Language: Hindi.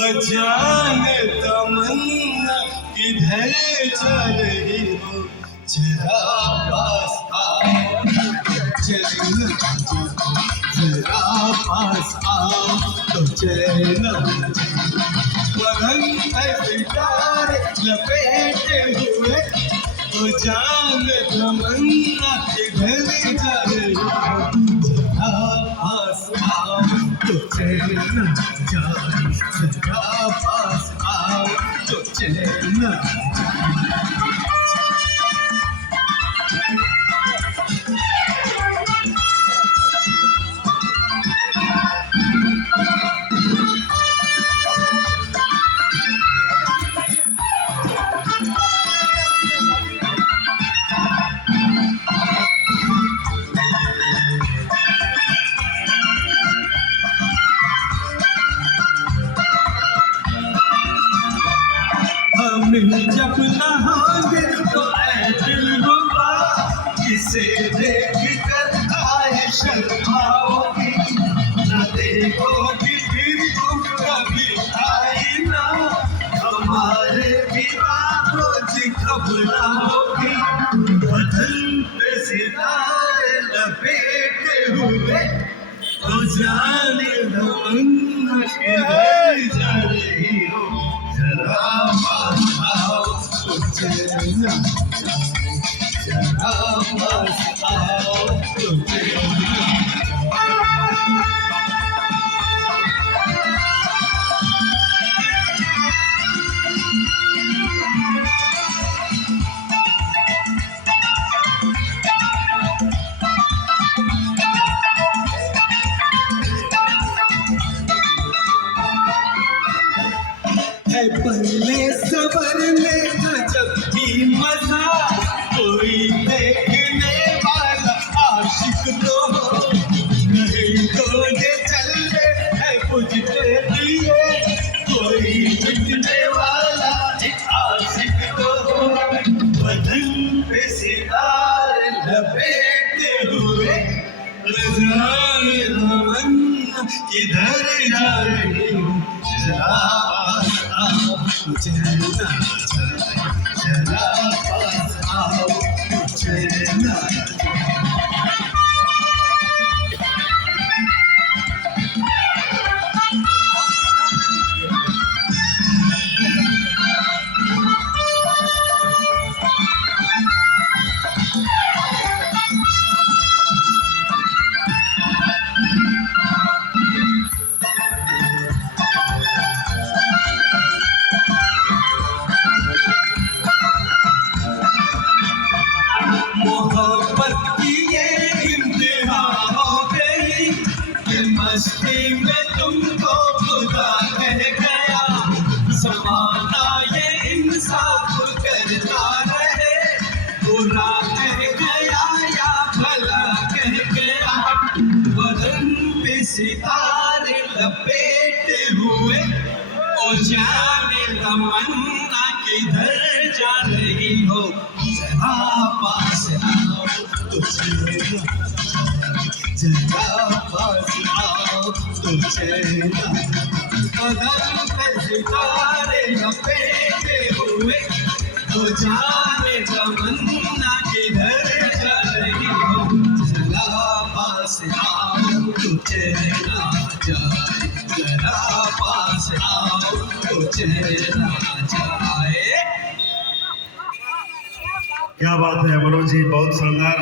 जाने तमन्ना किधर चल रही हो, जरा पास आओ, चलना जरा पास आओ तो चलना। पवन पे सितारे लपेटे हुए, जाने तमन्ना किधर चल रही हो, जरा पास आओ तो चलना जाए, जरा पास आओ तो चलना। हम जब नहाएंगे तो ऐ दिलरुबा, किसे देख कर आए शर्माओगी, न देखोगी फिर तुम कभी आई ना, हमारे विवाहों से घबराओगी। बदन पे सितारे लपेटे हुए, ओ जाने तमन्ना किधर जा रही हो, जरा पास आओ तो चलना, जरा पास आओ तो चलना। है पहले सवरने का जब भी मजा, कोई देखने वाला आशिक तो हो, नहीं तो ये चल रहे है बुझते दिए, कोई मिटने वाला एक आशिक तो हो। बदन पे सितारे लपेटे हुए, जाने तमन्ना किधर जा रही हो, जरा पास आओ तो चलना जाए, जरा पास आओ तो चलना। मोहब्बत की ये इंतहा हो गई कि मस्ती में तुमको खुदा कह गया, ज़माना ये इंसाफ करता रहे, बुरा कह गया या भला कह गया। बदन पे सितारे लपेटे हुए, ओ जाने तमन्ना किधर जा रही हो, जरा पास आओ तो चलना, जरा पास आओ तो चलना। बदन पे सितारे लपेटे हुए, तो जाने तमन्ना किधर जा रही हो, जरा पास आओ तो चलना जाए, जरा पास आओ तो चलना जाए। क्या बात है मनोज जी, बहुत शानदार।